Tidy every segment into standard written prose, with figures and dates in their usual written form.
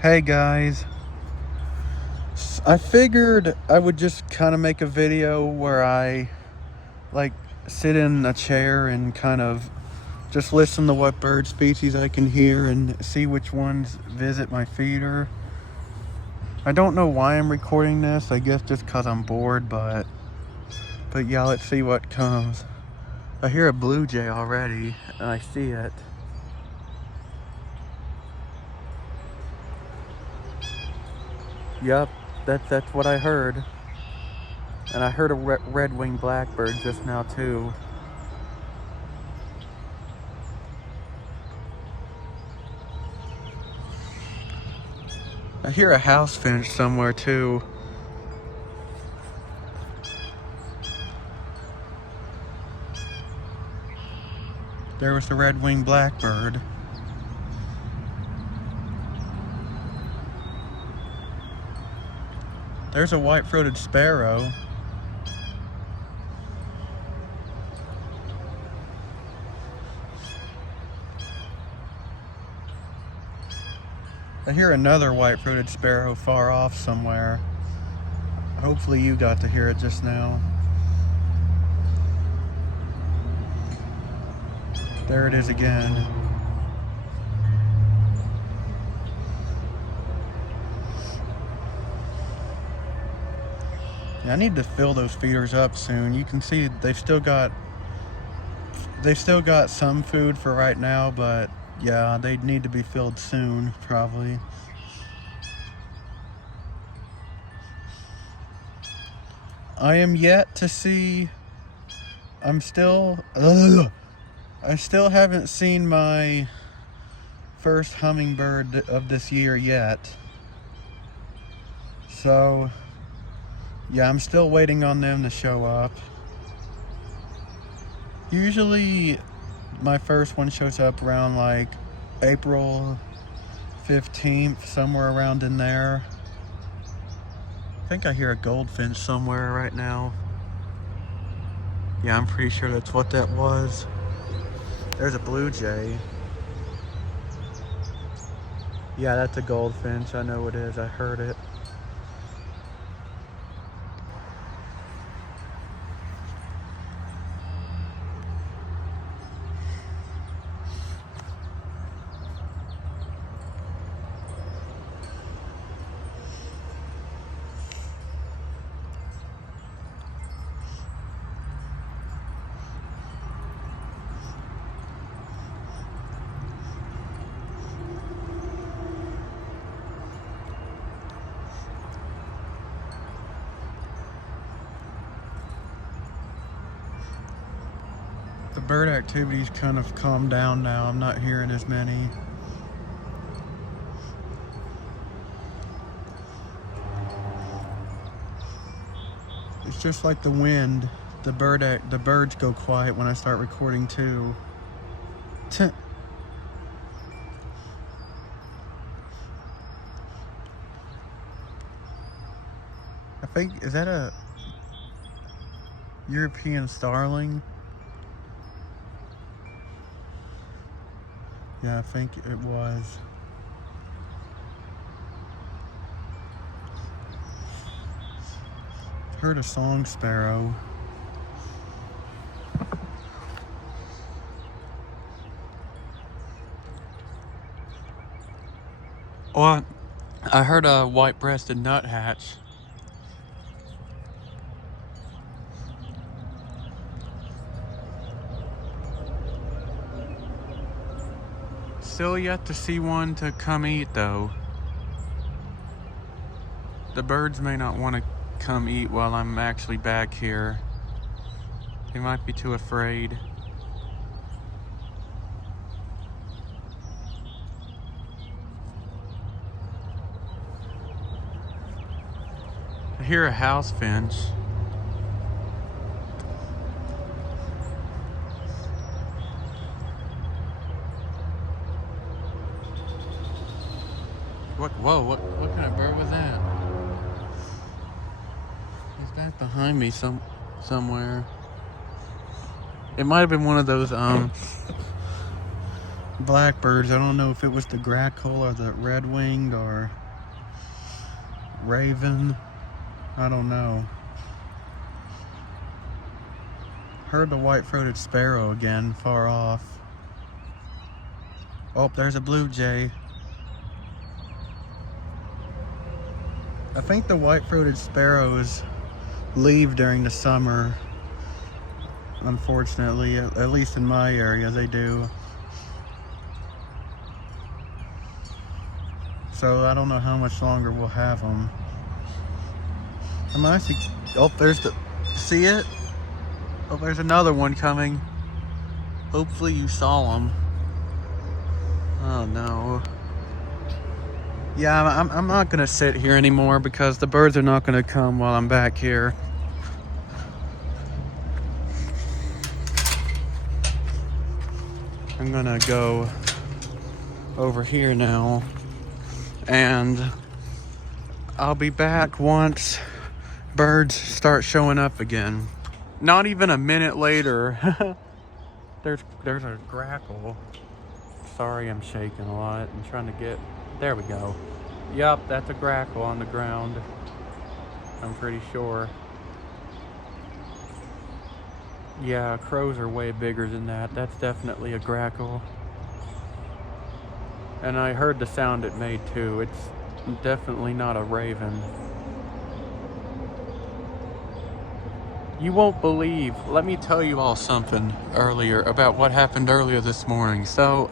Hey guys, I figured I would just kind of make a video where I like sit in a chair and kind of just listen to what bird species I can hear and see which ones visit my feeder. I don't know why I'm recording this, I guess just cause I'm bored, but yeah, let's see what comes. I hear a blue jay already and I see it. Yep, that's what I heard. And I heard a red-winged blackbird just now too. I hear a house finch somewhere too. There was the red-winged blackbird. There's a white-throated sparrow. I hear another white-throated sparrow far off somewhere. Hopefully you got to hear it just now. There it is again. Yeah, I need to fill those feeders up soon. You can see they've still got some food for right now, but yeah, they need to be filled soon, probably. I am yet to see. I still haven't seen my first hummingbird of this year yet. So, yeah, I'm still waiting on them to show up. Usually, my first one shows up around like April 15th, somewhere around in there. I think I hear a goldfinch somewhere right now. Yeah, I'm pretty sure that's what that was. There's a blue jay. Yeah, that's a goldfinch. I know it is. I heard it. The bird activity's kind of calmed down now. I'm not hearing as many. It's just like the wind. The birds go quiet when I start recording too. I think, is that a European starling? Yeah, I think it was. Heard a song sparrow. Well, I heard a white-breasted nuthatch. Still yet to see one to come eat though. The birds may not want to come eat while I'm actually back here. They might be too afraid. I hear a house finch. What kind of bird was that? He's back behind me somewhere. It might have been one of those blackbirds. I don't know if it was the grackle or the red-winged or raven. I don't know. Heard the white-throated sparrow again, far off. Oh, there's a blue jay. I think the white-throated sparrows leave during the summer. Unfortunately, at least in my area, they do. So I don't know how much longer we'll have them. I'm actually, oh, there's the, see it? Oh, there's another one coming. Hopefully you saw him. Oh no. Yeah, I'm not gonna sit here anymore because the birds are not gonna come while I'm back here. I'm gonna go over here now, and I'll be back once birds start showing up again. Not even a minute later. there's a grackle. Sorry, I'm shaking a lot. I'm trying to get, there we go. Yup, that's a grackle on the ground. I'm pretty sure. Yeah, crows are way bigger than that. That's definitely a grackle. And I heard the sound it made too. It's definitely not a raven. You won't believe, let me tell you all something earlier about what happened earlier this morning. So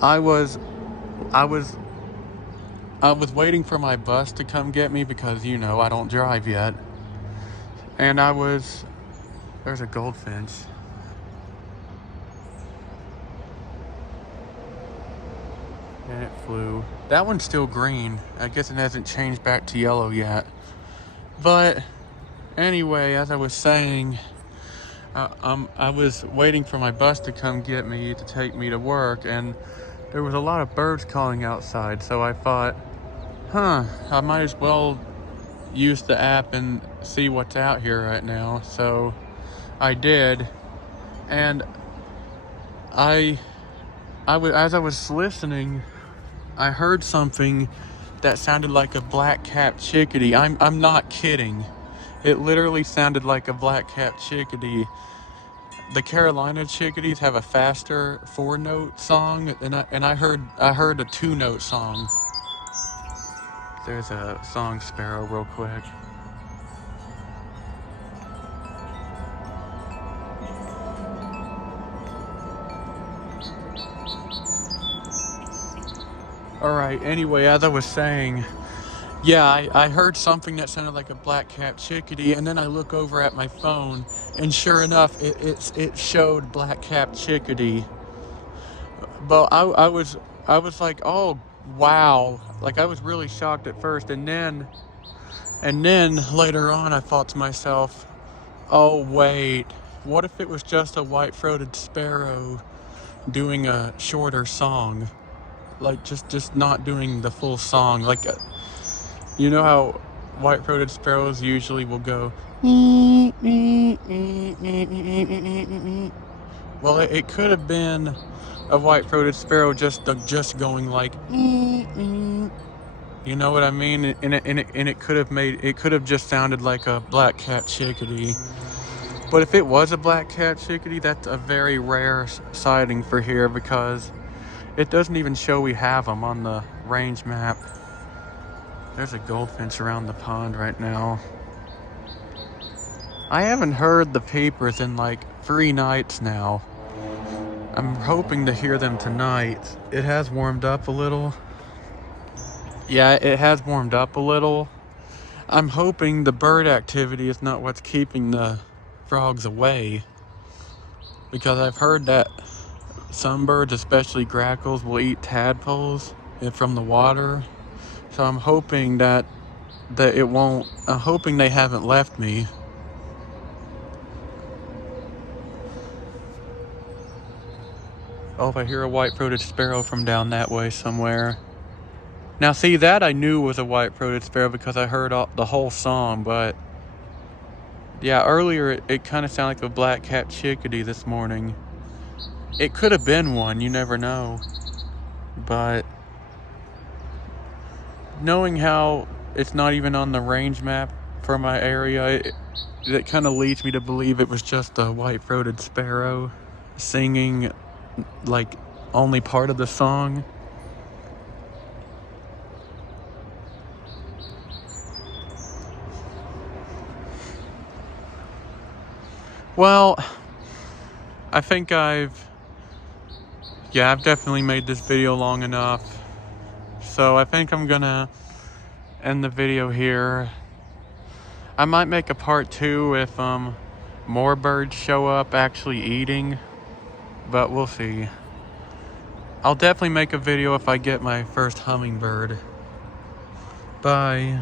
I was waiting for my bus to come get me because, you know, I don't drive yet. And there's a goldfinch. And it flew. That one's still green. I guess it hasn't changed back to yellow yet. But anyway, as I was saying, I was waiting for my bus to come get me to take me to work, and there was a lot of birds calling outside. So I thought, I might as well use the app and see what's out here right now. So I did, and as I was listening, I heard something that sounded like a black-capped chickadee. I'm not kidding. It literally sounded like a black-capped chickadee. The Carolina chickadees have a faster 4-note song, and I heard a 2-note song. There's a song sparrow real quick. Alright, anyway, as I was saying, yeah, I heard something that sounded like a black-capped chickadee, and then I look over at my phone, and sure enough, it showed black-capped chickadee. But I was like, oh wow, like I was really shocked at first, and then later on I thought to myself, oh wait, what if it was just a white-throated sparrow doing a shorter song? Like just not doing the full song. Like, you know how white-throated sparrows usually will go. Well, it could have been a white-throated sparrow just going like. You know what I mean? And it could have just sounded like a black-capped chickadee. But if it was a black-capped chickadee, that's a very rare sighting for here because it doesn't even show we have them on the range map. There's a goldfinch around the pond right now. I haven't heard the peepers in like 3 nights now. I'm hoping to hear them tonight. It has warmed up a little. Yeah, it has warmed up a little. I'm hoping the bird activity is not what's keeping the frogs away, because I've heard that some birds, especially grackles, will eat tadpoles from the water. So I'm hoping that it won't. I'm hoping they haven't left me. Oh, I hear a white-throated sparrow from down that way somewhere. Now see, that I knew was a white-throated sparrow because I heard the whole song, but yeah, earlier it kind of sounded like a black-capped chickadee this morning. it could have been one, you never know. But knowing how it's not even on the range map for my area, it kind of leads me to believe it was just a white-throated sparrow singing like only part of the song. Well, I think I've definitely made this video long enough. So I think I'm gonna end the video here. I might make a part 2 if more birds show up actually eating, but we'll see. I'll definitely make a video if I get my first hummingbird. Bye.